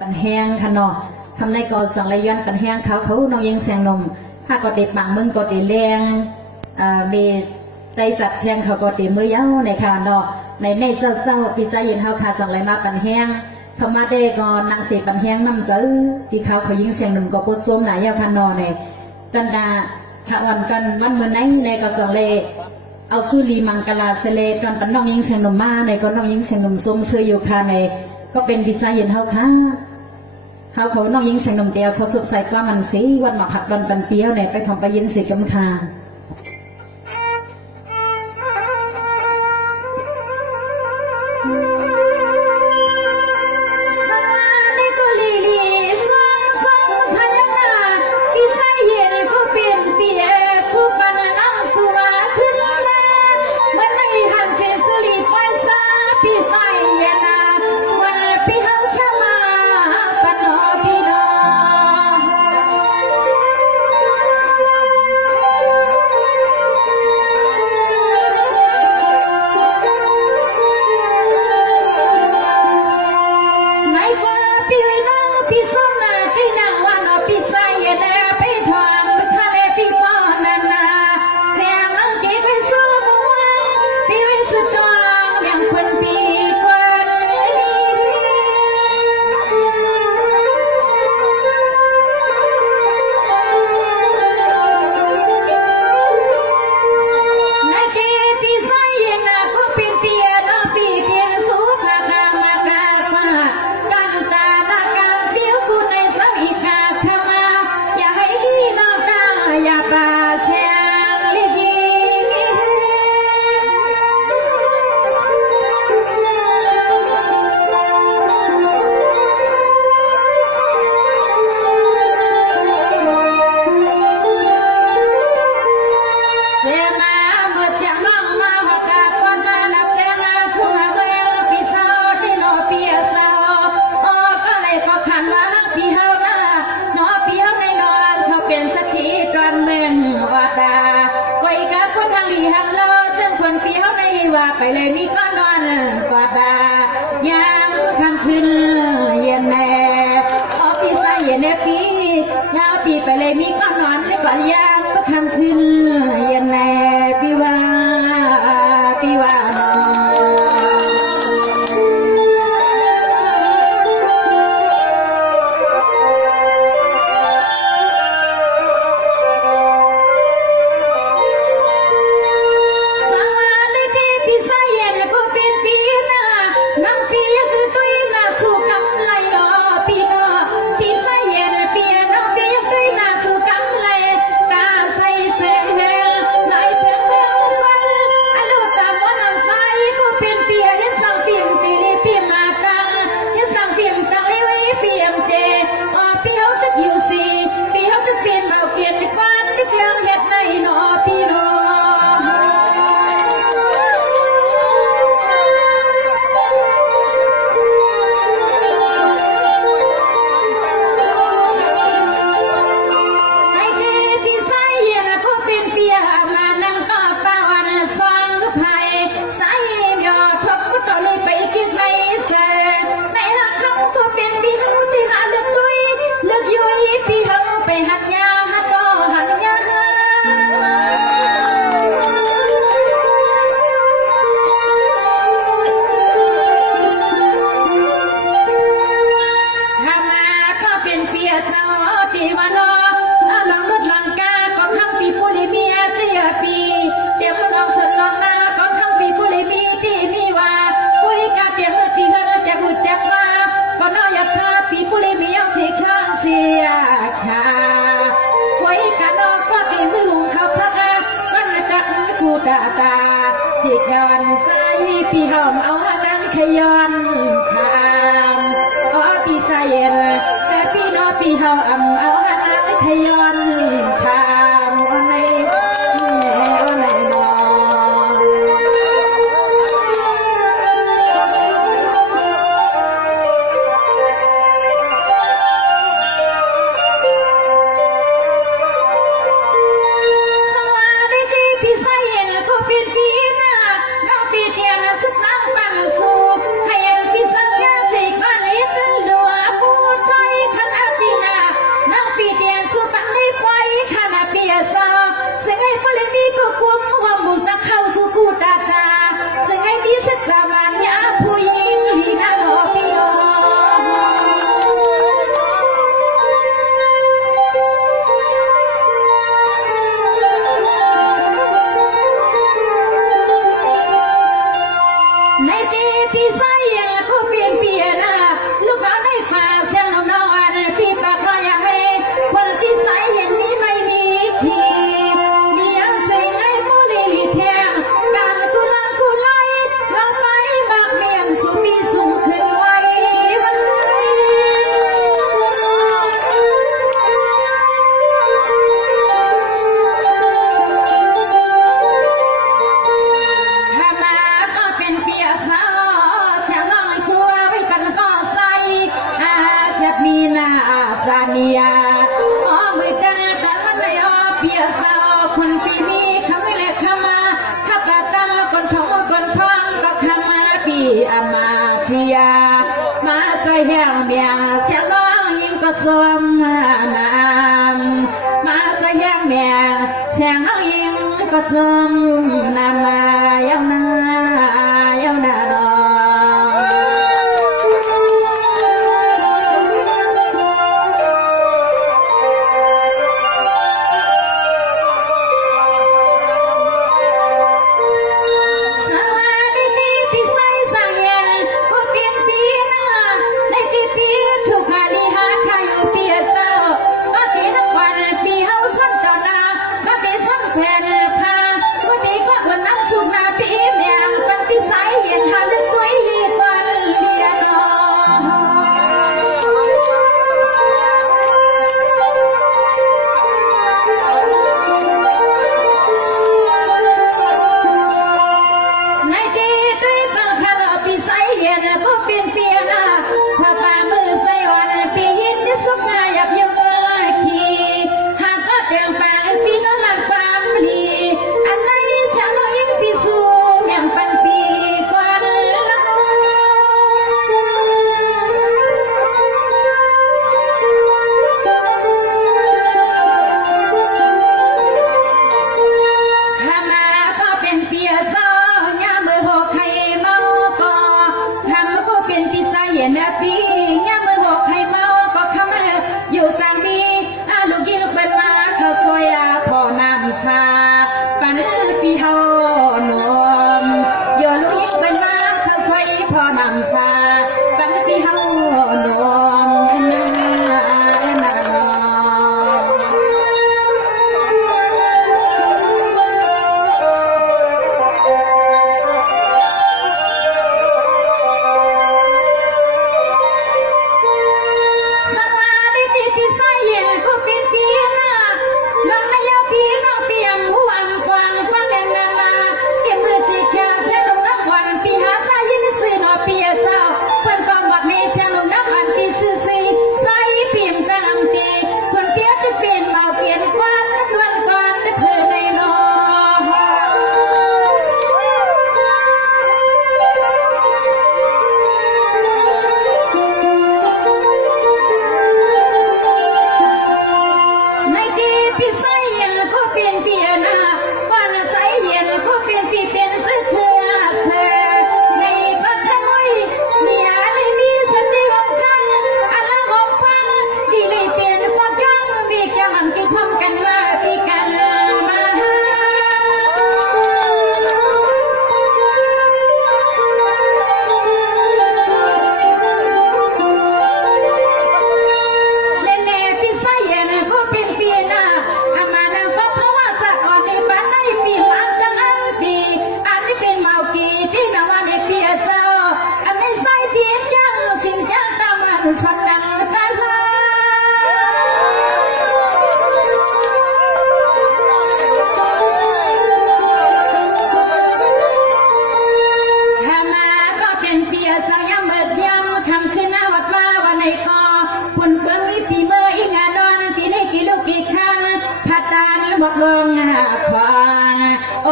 ปันแห้งค่ะเนาะทำในก่อสังระยันปันแห้งเขาน้องยิงเสียงนมถ้าก็เด็กบางมึงก็เด็กแรงมีใจจับเสียงเขาก็เด็กมือเย้าในค่ะเนาะในเจ้าปีใจยืนเฮาขาสังไรมาปันแห้งธรรมะเด็กก็นางเสียปันแห้งน้ำเจอที่เขายิงเสียงนมก็ปวดซ้มหลายยาค่ะเนาะในกันดาถาวันกันวันเมื่อไหนในก็สังเลเอาสุรีมังกลาเสเลตอนปันน้องยิงเสียงนมมาในก็น้องยิงเสียงนมส้มเสื้ออยู่ค่ะในก็เป็นปีใจยืนเฮาค่ะเขาน้องยิงเสียงนมเดียวเขาสุดใส่ก็มันสีวันมาผัดวันปันเปี้ยวเนี่ยไปทำไปยินสีกำคาไปเลยมีก้อนนอนกอดดายามคำคืนเย็นแน่พอปีใส่เย็นแน่ปียาวปีไปเลยมีก้อนนอนเลยก่อนยามคำคืนเย็นแน่ปีว่าตาจิตย้อนใจพี่หอมเอาจังขย้อนคามพี่ใจเย็นแต่พี่น้องพี่หอมเอาจังขย้อนคามในนอสุดน้ำปันสูให้พี่สัญญาสิก่อนเลี้ยงดู ลียอ๋อมือกันกันวันไม่อ๋อเปียสาวคนปีนี้คำนี้แหละคำมาถ้ากะตั้งคนท้องคนท้องก็คำมาปีอามาเทียมาใจแห้งเมียเสียงน้องยิ่งก็สมนามมาใจแห้งเมียเสียงน้องยิ่งก็สมนามมายังนายังนาด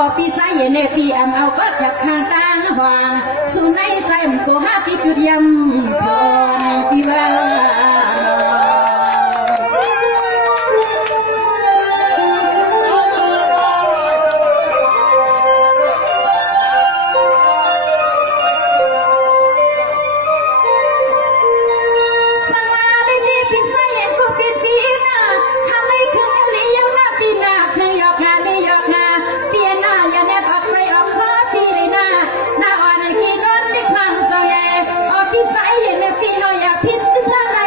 อปีไซเนตีอำเอาก็จับข้างตั้งหวางสู่ในใจมันก็หาที่จุดยำพรที่ว่า สายเย็นพี่เขาอยากพิษสร้างใน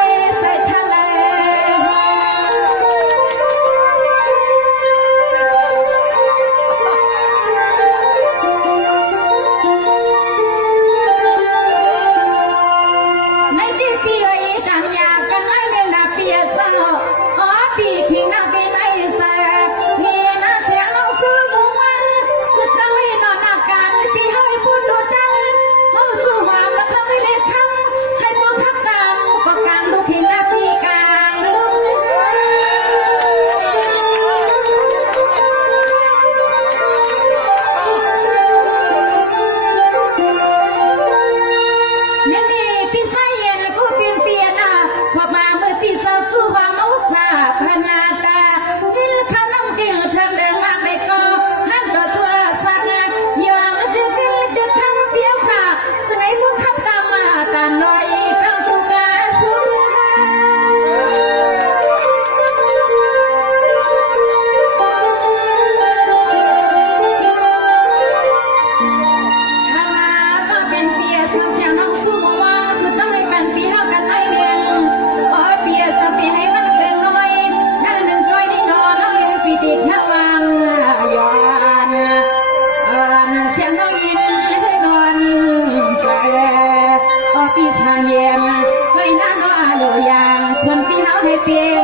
ให้เพียง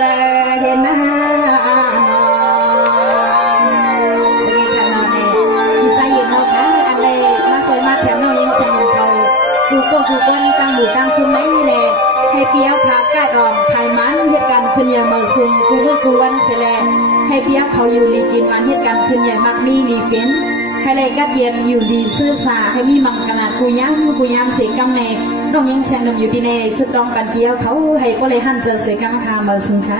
จะเห็นหน้ากูก้นกลางหมู่กลางซุ่มไหนเลยให้เปี้ยวขาใกล้ออกไทยมันเหตุการณ์ขึ้นอย่างเมาซุ่มกูมือกูวันเสร็จให้เปี้ยวเขาอยู่ลีกินวันเหตุการณ์ขึ้นอย่างมักมีลีเป็นให้เลยกัดเย็นอยู่ดีซื่อสาให้มีมังกรกูย้ำเสียงกำเนน้องยังแซงนมอยู่ที่ในสุดรองกันเปี้ยวเขาให้ก็เลยหันเจอเสียงกำคาเมาซุ่มใช่